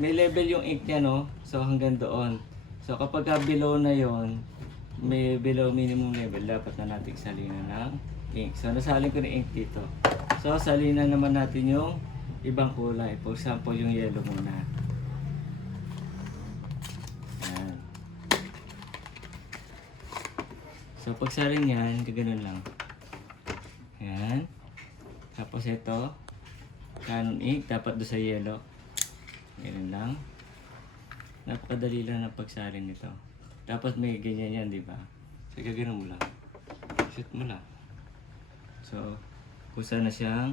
may level yung ink niya, no? So hanggang doon. So kapag below na yon, may below minimum level, dapat na natin salinan ng ink. So nasalin ko na ink dito. So salinan naman natin yung ibang kulay. For example, yung yellow muna. Yan. So pagsalin yan, gaganon lang. Yan. Tapos ito, canon ink, dapat doon sa yellow. Ganun lang. Napakadali lang ng pagsalin nito. Tapos may ganyan yan, di ba? So, gagawin mo lang. Shoot mo lang. So, kusa na siyang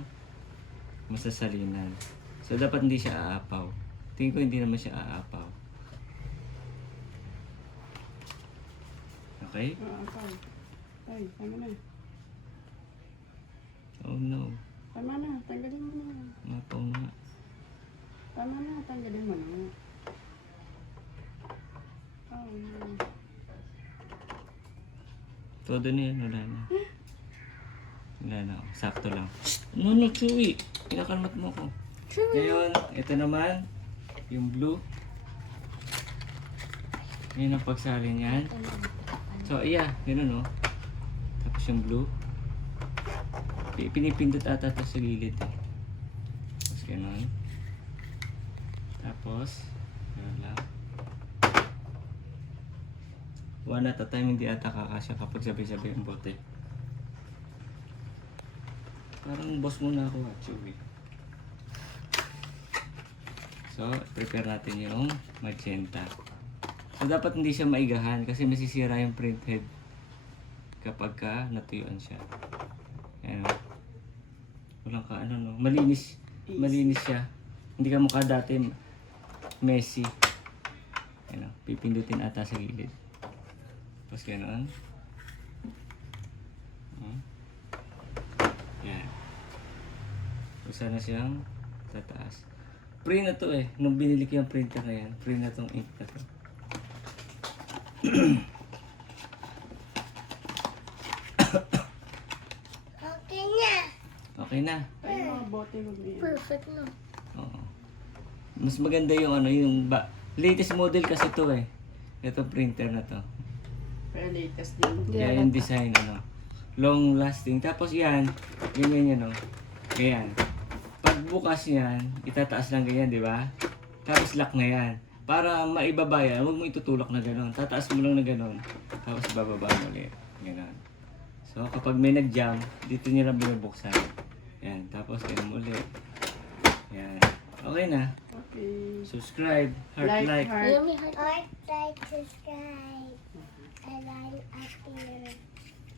masasalinan. So, dapat hindi siya aapaw. Tingin ko hindi naman siya aapaw. Okay? Ay, tama na. Oh no. Tama na, tanggalin mo na. Mapaw na. Tama na, tanggalin mo na. Oh, no. Todo na yan, wala na. Wala na, sakto lang. No, Chewy. Pinakalmat mo ko. Ngayon, ito naman, yung blue. Ngayon ang pagsalin yan. So, yeah, yun no. Tapos yung blue. Pinipindot ata ito sa gilid eh. Tapos gano'n. Tapos, gano'n lang. One at a time, hindi ata kakasya kapag sabay-sabay ang bote. Parang boss muna ako actually. So, prepare natin yung magenta. So, dapat hindi siya maigahan kasi masisira yung printhead kapag ka natuyuan siya. Ayan. Walang ka ano no. Malinis. Malinis siya. Hindi ka mukha dati messy. Ayan o. Pipindutin ata sa gilid. Tapos ganoon. Yan. Usa na siyang tataas. Free na to eh. Nung binili ko yung printer na yan, free na tong ink na to. Okay na. Okay na. Ay, mga bote mo na yan. Perfect na. Oo. Mas maganda yung ano, yung latest model kasi to eh. Ito printer na to. Pero latest din. Kaya yung design ano, long lasting. Tapos yan, ganyan yan oh. Ganyan. Pag bukas yan, itataas lang ganyan, di ba? Tapos lock na yan. Para maibaba yan, huwag mo itutulak na gano'n. Tataas mo lang na gano'n. Tapos bababa mo ulit. Gano'n. So kapag may nag-jam, dito nyo lang binubuksan. Yan. Tapos ganun mo ulit. Yan. Okay na. Okay. Subscribe. Heart like. Heart. Yummy heart. Like, subscribe.